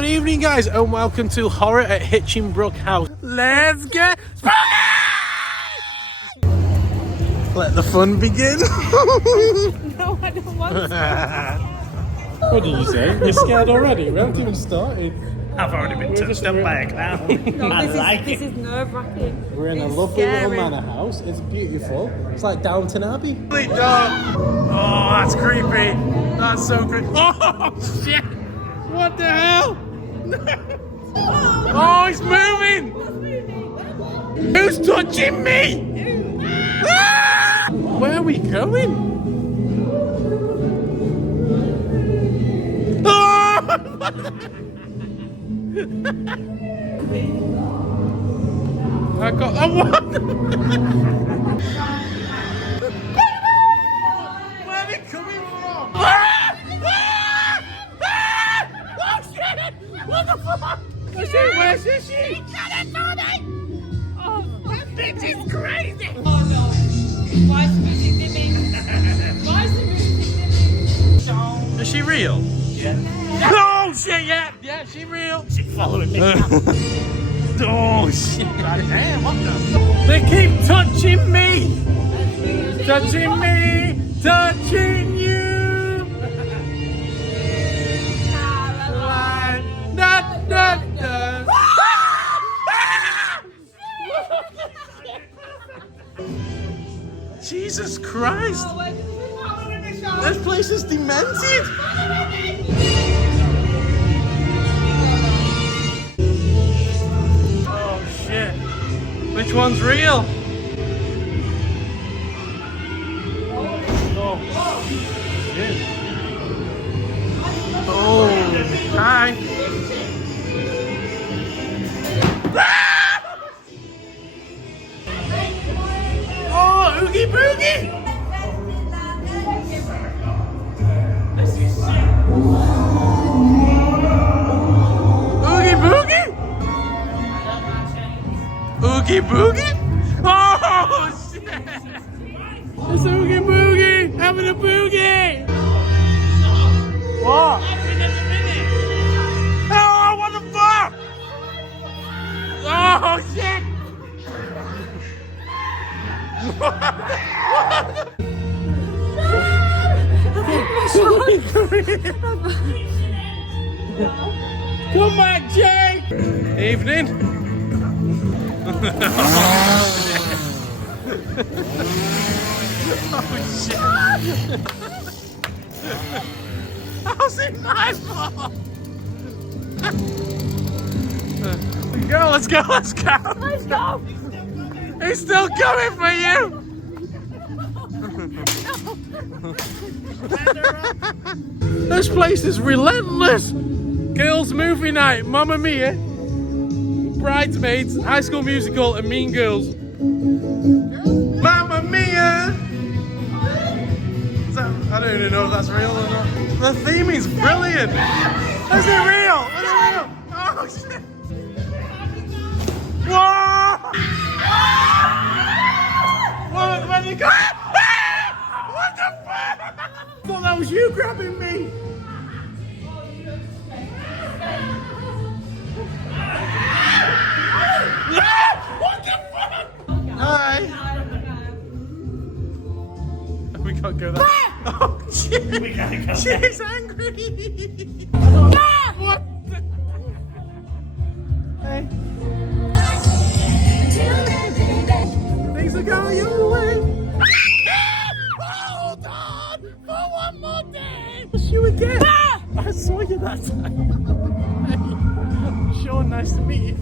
Good evening, guys, and welcome to Horror at Hinchingbrook House. Let's get spooky! Let the fun begin. No, I don't want to. What did you say? You're scared already? We haven't even started. I've already been touched up by a clown. No, this is nerve-wracking. We're in a It's lovely scary. little manor house. It's beautiful. It's like Downton Abbey. Really dark. Oh, that's creepy. That's so creepy. Oh, shit. What the hell? Oh, it's moving. Who's touching me? Ah! Where are we going? I got a one. Where are they coming from? Oh shit! What the fuck? Where's this shit? Oh, that bitch is crazy! Oh no. Why is the music dimming? Why is the music dimming? Is she real? Yeah. Oh shit! Yeah, she real. She following me. Oh shit! God damn! What the? They keep touching me, touching me, touching you. Caroline, da da da. Jesus Christ! This place is demented. Oh shit! Which one's real? Oh shit! Oh, hi! Oh, Oogie Boogie! Oogie Boogie? Oogie Boogie? Oh shit! It's Oogie Boogie! Having a boogie! What? Oh, what the fuck? Oh shit! Come back, Jay! Evening. Oh shit! How's it my fault? Let's go! Let's go! He's still coming for you! This place is relentless! Girls' movie night, Mamma Mia, Bridesmaids, High School Musical, and Mean Girls. Mamma Mia! I don't even know if that's real or not. The theme is brilliant! Is it real? Is it real? Oh shit! Whoa! Where'd you go? What the fuck? I thought that was you grabbing me! What the fuck? Hi! We can't go that. Oh shit! We gotta go. She's angry! What the? Hey. Things are going your way. Hold on for one more day. It's you again. I saw you that time. Hey, Sean, nice to meet you.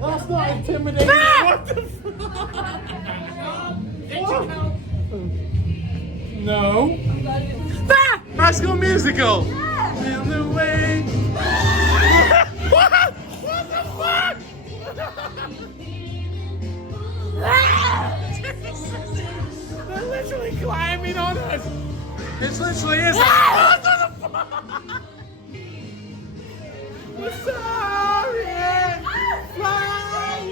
That's not intimidating. What the fuck? No. High School Musical. In the way. What? What the fuck? They're literally climbing on us. It literally is. What the fuck? We're sorry. Flying.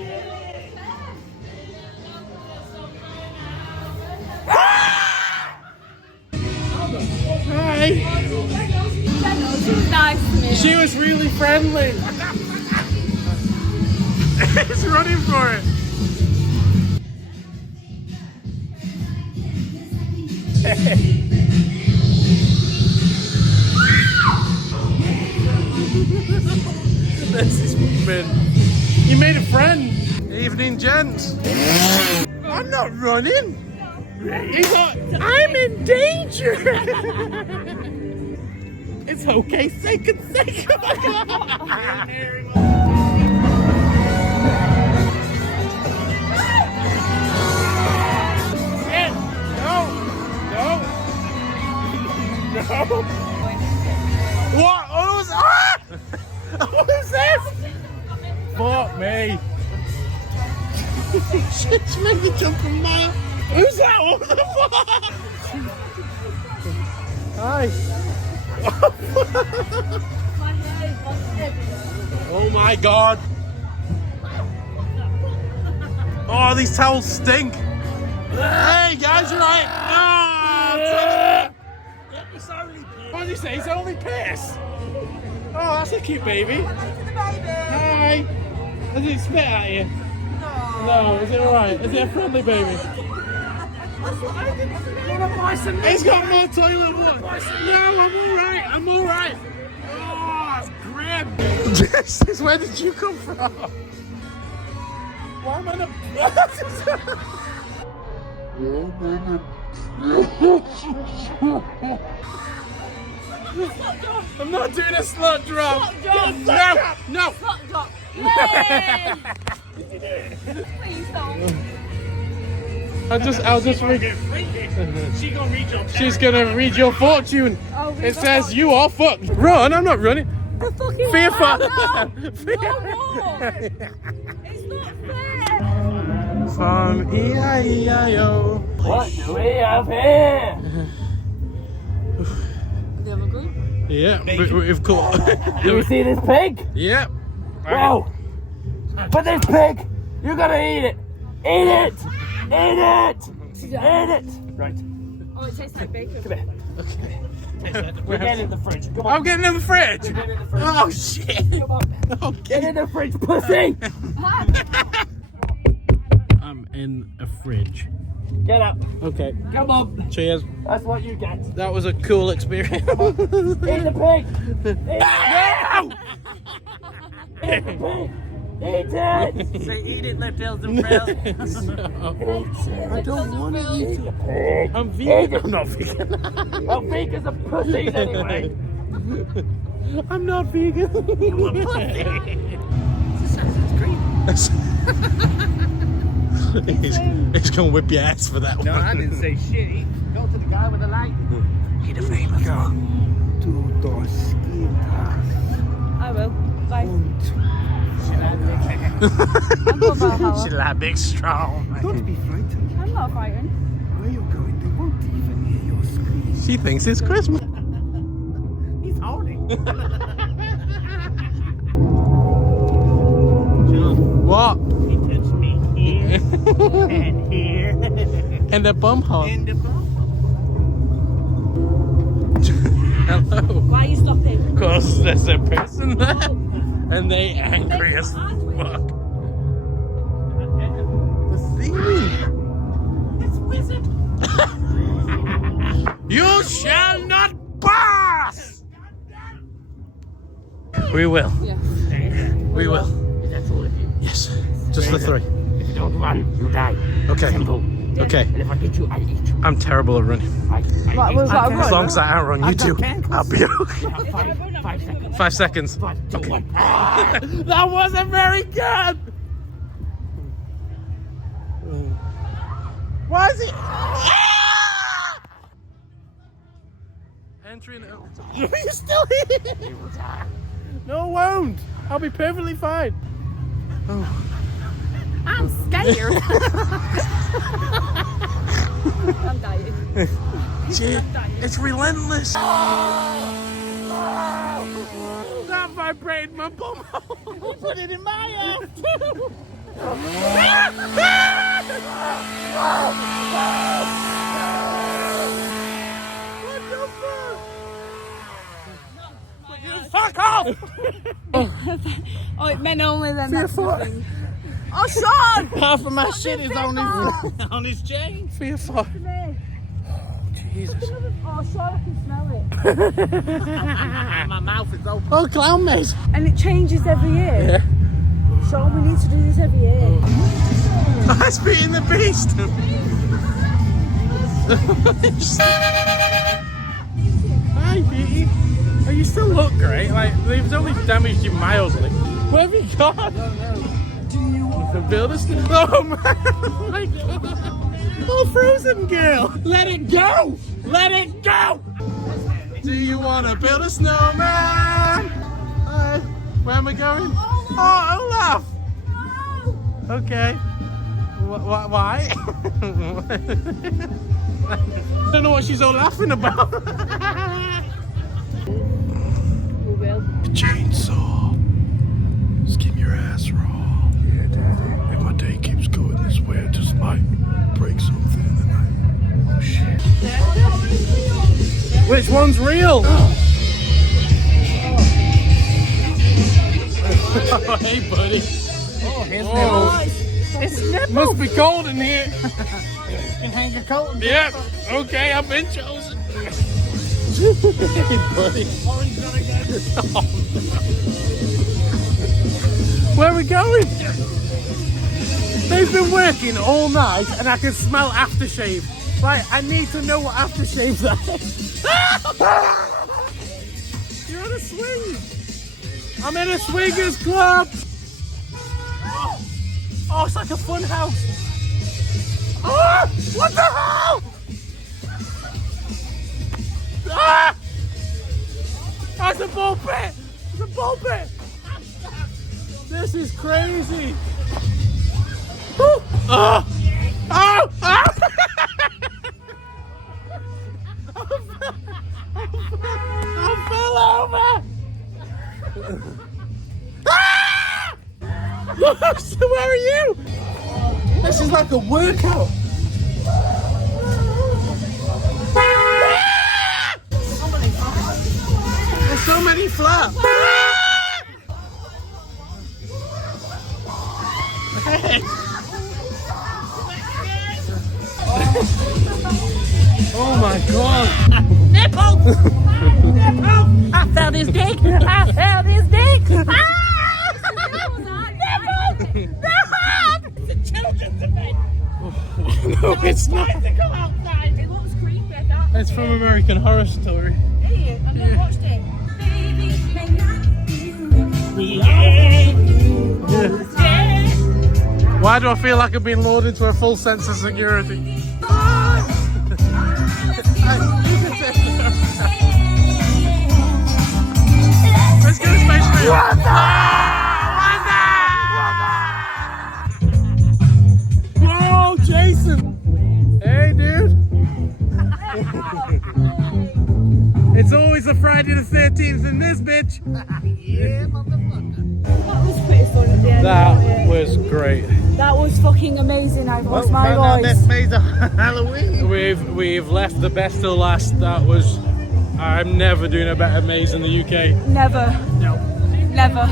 Hi. Hi. She was nice to me. She was really friendly. It's running for it. This is been. You made a friend. Evening, gents. I'm not running. He's not. I'm in danger. It's okay. Second. No. What? What was that? What was this? Fuck me. Shit, she made me jump a mile. Who's that? What the fuck? Hi. Oh my god. Oh, these towels stink. Hey guys, you right? What did you say? It's only piss. Oh, that's a cute baby. Hi. Does it spit at you? No. Is it alright? Is it a friendly baby? It's got more toilet water. No, I'm alright. Oh, it's grim. Jesus, where did you come from? Why am I not... I'm not doing a slut drop. No. Slut drop. Yay! Please don't. I'll just read. She's gonna read your fortune. Oh, It says you are fucked. Run! I'm not running. I fucking Fear want fuck. no. It's not fair. From E-I-E-I-O. What do we have here? The other group? Yeah, we've caught. Do you see this pig? Yeah. Wow. But this pig, you gotta eat it. Eat it. Eat it. Eat it. Right. Oh, it tastes like bacon. Come here. We're getting in the fridge. Come on. I'm getting in the fridge. Get in the fridge. Oh shit. Come on. Get Okay. in the fridge, pussy. I'm in a fridge. Get up. Okay. Come on. Cheers. That's what you get. That was a cool experience. Eat the pig. Eat it. Eat the pig. Eat it. Say eat it, left tails and trails. I don't want to eat Eat the it. pig. I'm vegan. I'm not vegan. Well, vegans are pussies anyway. I'm not vegan. He's gonna whip your ass for that one. No, I didn't say shit. Go to the guy with the light. He the famous one. I will. Bye. She's like big strong. Don't be frightened. I'm not frightened. Where you going? They won't even hear your screams. She thinks it's Christmas. He's holding. What? He touched me here and here And the bum hole. in the bum. Hello. Why are you stopping? Because there's a person there. And they angry as fuck. The thing. It's wizard. You shall not pass! We will. Yeah. We will. That's all of you. Yes. Just the three. If you don't run, you die. Okay. Simple. Okay. And if I get you, I eat you. I'm terrible at running. What was that? As long as I outrun you two, I'll be okay. You have 5 seconds. 5 seconds. 5, 2, 1. That wasn't very good! Why is it? Entering. You're still here! No, I won't. I'll be perfectly fine. I'm scared. I'm dying. Shit, it's relentless. That vibrated my bum hole. Put it in my ass too. What the fuck? Oh, it meant only then. Fear That's foot. nothing. Oh, Sean! Half of my shit is on his chain. Fear foot. Jesus. Oh, Sean, I can smell it. My mouth is open. Oh, clown maze. And it changes every year. Yeah. Sean, we need to do this every year. That's beating the beast. Hi, Beauty. Oh, you still look great. Like, they've only damaged you mildly. What have you got? You can build a oh, man. Oh, my God. Oh, Frozen Girl. Let it go. Let it go. Do you want to build a snowman? Where am I going? Oh, Olaf. Okay. Why? I don't know what she's all laughing about. We will. Chainsaw. Skin your ass raw. Yeah, Daddy. If my day keeps going this way, I just might break something and oh shit. Which one's real? Oh, hey, buddy. Oh, his It's must be cold in here. You can hang your coat. Yeah. Okay, I've been chosen. Hey, buddy. Where are we going? They've been working all night and I can smell aftershave. Right, I need to know what aftershave's are. You're on a swing. I'm in a swingers club. Oh, it's like a fun house. Oh, what the hell? Ah! That's a ball pit. It's a ball pit. This is crazy. Woo. Oh! Oh! Oh! I fell over! Ah! Where are you? This is like a workout. There's so many flaps. Hey. Oh my God. Nipple! Nipple! I felt his dick! I felt his dick! Ah! Nipple! No! It's a children's event! No, it's not. To come outside. It looks creepy, I can't. It's from American Horror Story. Idiot, I've never watched it. Why do I feel like I've been lured into a full sense of security? Let's go to Space Train. Whoa, Jason! Hey, dude! It's always a Friday the 13th in this bitch! Yeah, motherfucker. That was pretty fun at the end. That wasn't it? was great. That was fucking amazing. I've lost my Our voice. best maze of Halloween. We've left the best till last. That was. I'm never doing a better maze in the UK. Never. No. Never.